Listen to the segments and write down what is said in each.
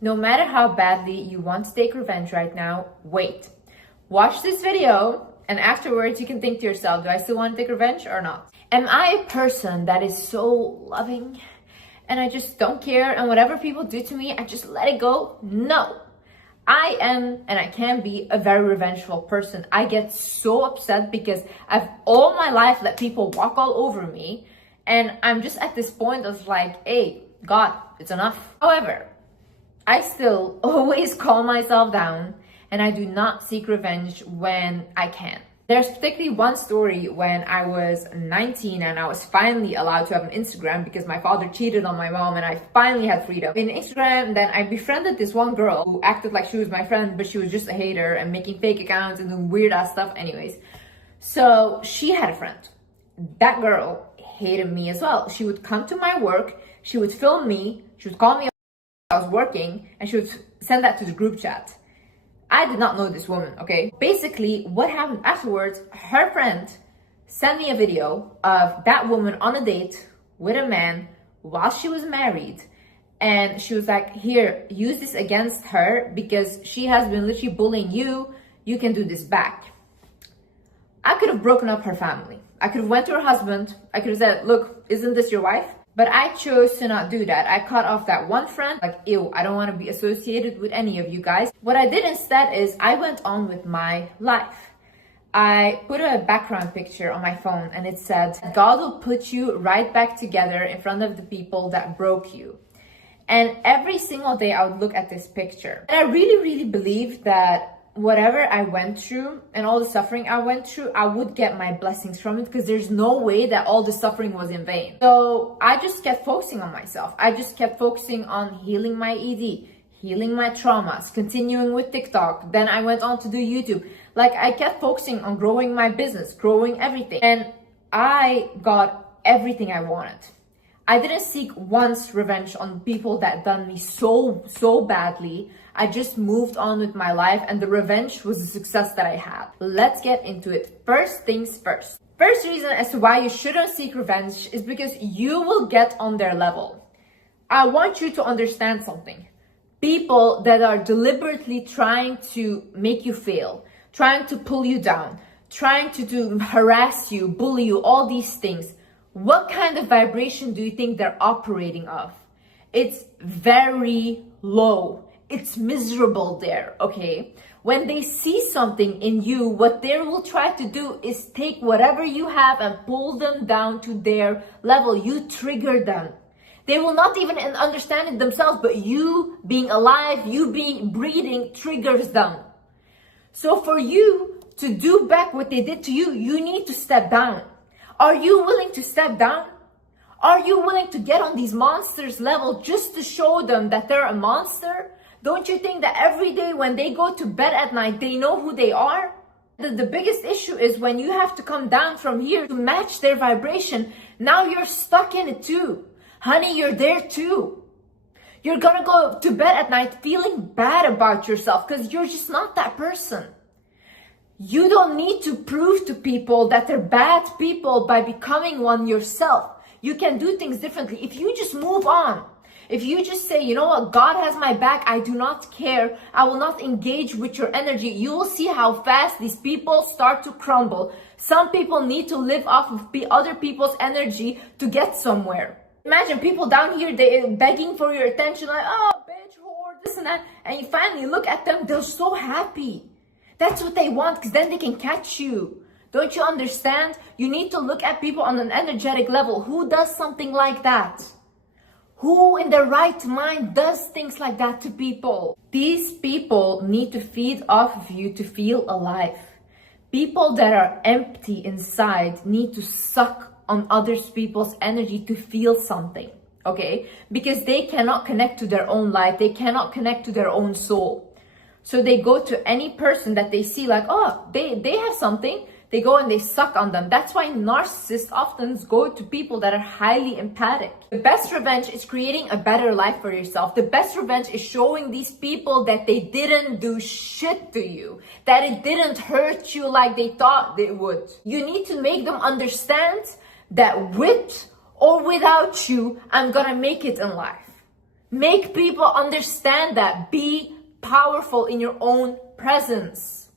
No matter how badly you want to take revenge right now, wait. Watch this video and afterwards you can think to yourself, do I still want to take revenge or not? Am I a person that is so loving and I just don't care and whatever people do to me, I just let it go? No. I am and I can be a very revengeful person. I get so upset because I've all my life let people walk all over me and I'm just at this point of like, hey, God, it's enough. However, I still always calm myself down and I do not seek revenge when I can. There's particularly one story when I was 19 and I was finally allowed to have an Instagram because my father cheated on my mom and I finally had freedom. In Instagram, then I befriended this one girl who acted like she was my friend, but she was just a hater and making fake accounts and doing weird ass stuff anyways. So she had a friend. That girl hated me as well. She would come to my work, she would film me, she would call me I was working and she would send that to the group chat. I did not know this woman, okay? Basically, what happened afterwards, her friend sent me a video of that woman on a date with a man while she was married. And she was like, here, use this against her because she has been literally bullying you. You can do this back. I could have broken up her family. I could have went to her husband. I could have said, look, isn't this your wife? But I chose to not do that. I cut off that one friend, like, ew, I don't want to be associated with any of you guys. What I did instead is I went on with my life. I put a background picture on my phone and it said, God will put you right back together in front of the people that broke you. And every single day I would look at this picture. And I really, really believed that whatever I went through and all the suffering I went through, I would get my blessings from it because there's no way that all the suffering was in vain. So I just kept focusing on myself. I just kept focusing on healing my ED, healing my traumas, continuing with TikTok. Then I went on to do YouTube. Like I kept focusing on growing my business, growing everything. And I got everything I wanted. I didn't seek once revenge on people that done me so badly. I just moved on with my life and the revenge was a success that I had. Let's get into it. First things first. First reason as to why you shouldn't seek revenge is because you will get on their level. I want you to understand something. People that are deliberately trying to make you fail, trying to pull you down, trying to harass you, bully you, all these things. What kind of vibration do you think they're operating of? It's very low. It's miserable there, okay? When they see something in you, what they will try to do is take whatever you have and pull them down to their level. You trigger them. They will not even understand it themselves, but you being alive, you being breathing triggers them. So for you to do back what they did to you, you need to step down. Are you willing to step down? Are you willing to get on these monsters' level just to show them that they're a monster? Don't you think that every day when they go to bed at night, they know who they are? The biggest issue is when you have to come down from here to match their vibration. Now you're stuck in it too. Honey, you're there too. You're gonna go to bed at night feeling bad about yourself because you're just not that person. You don't need to prove to people that they're bad people by becoming one yourself. You can do things differently. If you just move on, if you just say, you know what, God has my back, I do not care, I will not engage with your energy, you will see how fast these people start to crumble. Some people need to live off of other people's energy to get somewhere. Imagine people down here, they're begging for your attention, like, oh, bitch, whore, this and that. And you finally look at them, they're so happy. That's what they want, because then they can catch you. Don't you understand? You need to look at people on an energetic level. Who does something like that? Who in their right mind does things like that to people? These people need to feed off of you to feel alive. People that are empty inside need to suck on other people's energy to feel something, okay? Because they cannot connect to their own life. They cannot connect to their own soul. So they go to any person that they see like, oh, they have something. They go and they suck on them. That's why narcissists often go to people that are highly empathic. The best revenge is creating a better life for yourself. The best revenge is showing these people that they didn't do shit to you, that it didn't hurt you like they thought it would. You need to make them understand that with or without you, I'm gonna make it in life. Make people understand that. Be powerful in your own presence.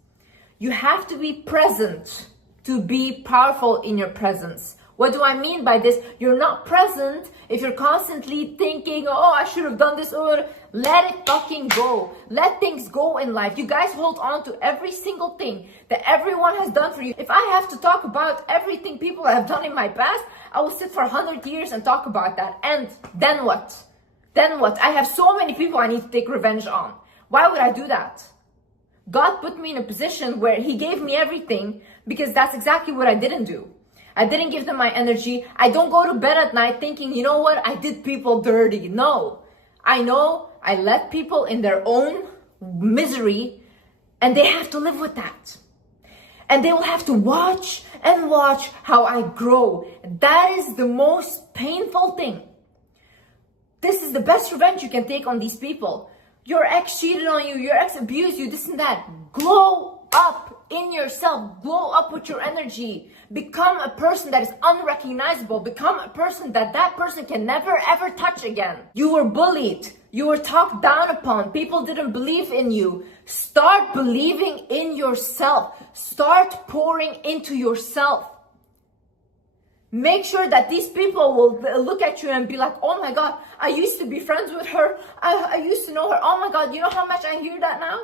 You have to be present to be powerful in your presence. What do I mean by this? You're not present if you're constantly thinking, oh, I should have done this, or let it fucking go. Let things go in life. You guys hold on to every single thing that everyone has done for you. If I have to talk about everything people have done in my past, I will sit for 100 years and talk about that. And then what? Then what? I have so many people I need to take revenge on. Why would I do that? God put me in a position where He gave me everything because that's exactly what I didn't do. I didn't give them my energy. I don't go to bed at night thinking, you know what, I did people dirty. No, I know I let people in their own misery and they have to live with that. And they will have to watch and watch how I grow. That is the most painful thing. This is the best revenge you can take on these people. Your ex cheated on you, your ex abused you, this and that. Glow up in yourself. Glow up with your energy. Become a person that is unrecognizable. Become a person that person can never ever touch again. You were bullied. You were talked down upon. People didn't believe in you. Start believing in yourself. Start pouring into yourself. Make sure that these people will look at you and be like, oh my God, I used to be friends with her. I used to know her. Oh my God, you know how much I hear that now?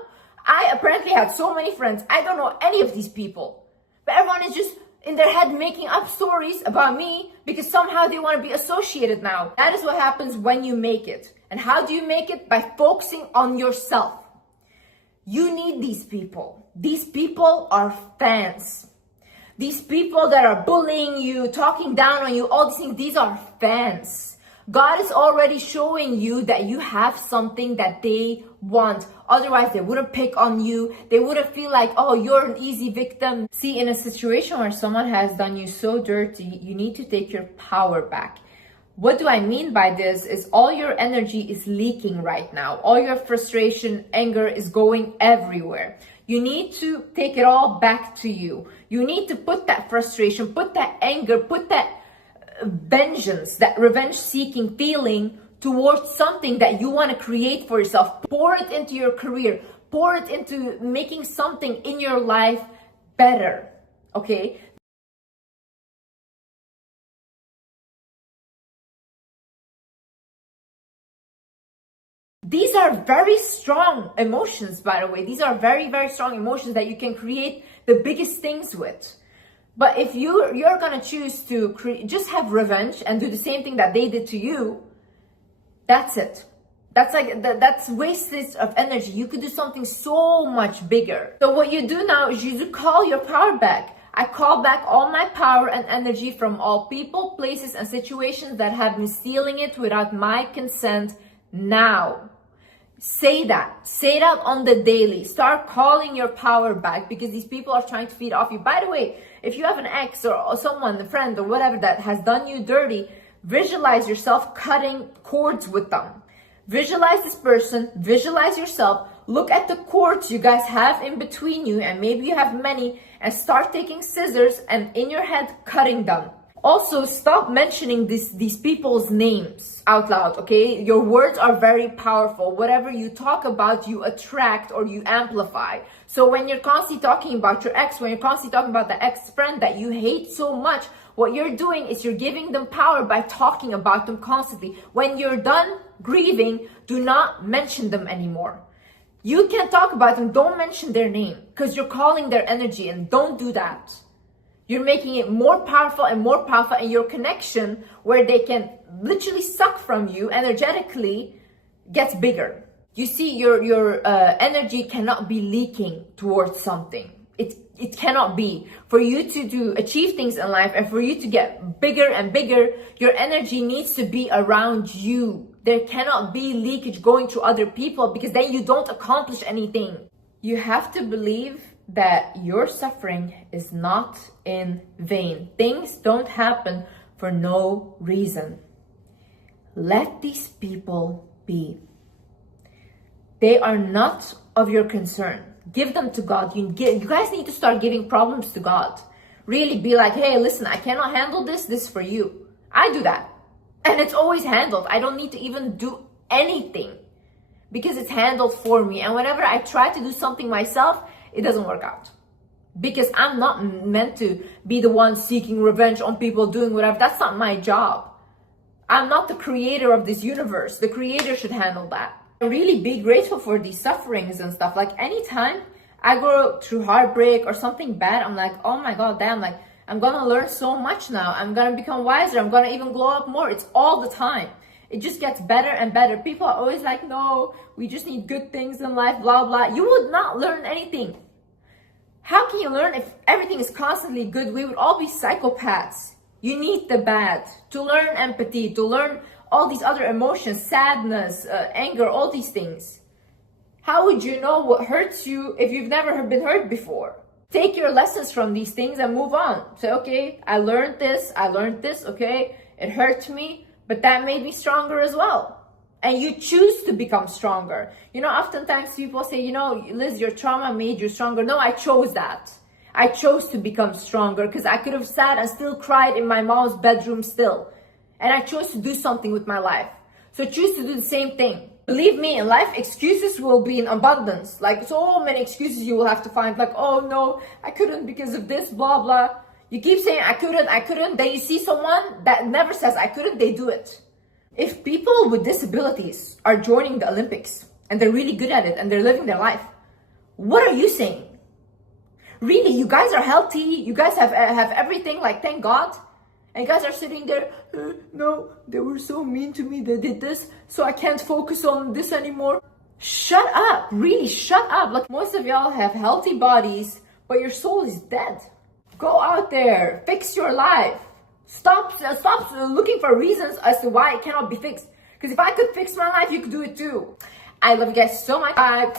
I apparently had so many friends. I don't know any of these people. But everyone is just in their head making up stories about me because somehow they want to be associated now. That is what happens when you make it. And how do you make it? By focusing on yourself. You need these people. These people are fans. These people that are bullying you, talking down on you, all these things, these are fans. God is already showing you that you have something that they want. Otherwise, they wouldn't pick on you. They wouldn't feel like, oh, you're an easy victim. See, in a situation where someone has done you so dirty, you need to take your power back. What do I mean by this is all your energy is leaking right now. All your frustration, anger is going everywhere. You need to take it all back to you. You need to put that frustration, put that anger, put that vengeance, that revenge-seeking feeling towards something that you want to create for yourself. Pour it into your career. Pour it into making something in your life better. Okay? These are very strong emotions, by the way. These are very, very strong emotions that you can create the biggest things with. But if you're going to choose to just have revenge and do the same thing that they did to you, that's it. That's wastage of energy. You could do something so much bigger. So what you do now is you call your power back. I call back all my power and energy from all people, places, and situations that have been stealing it without my consent now. Say that on the daily. Start calling your power back because these people are trying to feed off you. By the way, if you have an ex or someone, a friend or whatever that has done you dirty, visualize yourself cutting cords with them. Visualize this person, visualize yourself, look at the cords you guys have in between you, and maybe you have many, and start taking scissors and in your head cutting them. Also, stop mentioning these people's names out loud, okay? Your words are very powerful. Whatever you talk about, you attract or you amplify. So when you're constantly talking about your ex, when you're constantly talking about the ex-friend that you hate so much, what you're doing is you're giving them power by talking about them constantly. When you're done grieving, do not mention them anymore. You can talk about them, don't mention their name because you're calling their energy, and don't do that. You're making it more powerful, and your connection where they can literally suck from you energetically gets bigger. You see, your energy cannot be leaking towards something. It cannot be. For you to achieve things in life and for you to get bigger and bigger, your energy needs to be around you. There cannot be leakage going to other people because then you don't accomplish anything. You have to believe that your suffering is not in vain. Things don't happen for no reason. Let these people be. They are not of your concern. Give them to God. You guys need to start giving problems to God. Really be like, hey, listen, I cannot handle this. This is for you. I do that. And it's always handled. I don't need to even do anything because it's handled for me. And whenever I try to do something myself, it doesn't work out. Because I'm not meant to be the one seeking revenge on people, doing whatever. That's not my job. I'm not the creator of this universe. The creator should handle that. Really be grateful for these sufferings and stuff. Like anytime I go through heartbreak or something bad, I'm like, oh my God, damn, like I'm gonna learn so much now. I'm gonna become wiser. I'm gonna even glow up more. It's all the time. It just gets better and better. People are always like, no, we just need good things in life, blah, blah. You would not learn anything. How can you learn if everything is constantly good? We would all be psychopaths. You need the bad to learn empathy, to learn all these other emotions, sadness, anger, all these things. How would you know what hurts you if you've never been hurt before? Take your lessons from these things and move on. Say, okay, I learned this, okay, it hurt me, but that made me stronger as well. And you choose to become stronger. You know, oftentimes people say, you know, Liz, your trauma made you stronger. No, I chose that. I chose to become stronger because I could have sat and still cried in my mom's bedroom still. And I chose to do something with my life. So choose to do the same thing. Believe me, in life, excuses will be in abundance. Like so many excuses you will have to find. Like, oh no, I couldn't because of this, blah, blah. You keep saying, I couldn't. Then you see someone that never says, I couldn't, they do it. If people with disabilities are joining the Olympics and they're really good at it and they're living their life, what are you saying? Really, you guys are healthy, you guys have everything, like thank God. And you guys are sitting there, no, they were so mean to me, they did this, so I can't focus on this anymore. Shut up, really shut up. Like most of y'all have healthy bodies, but your soul is dead. Go out there, fix your life. Stop looking for reasons as to why it cannot be fixed. Because if I could fix my life, you could do it too. I love you guys so much. Bye.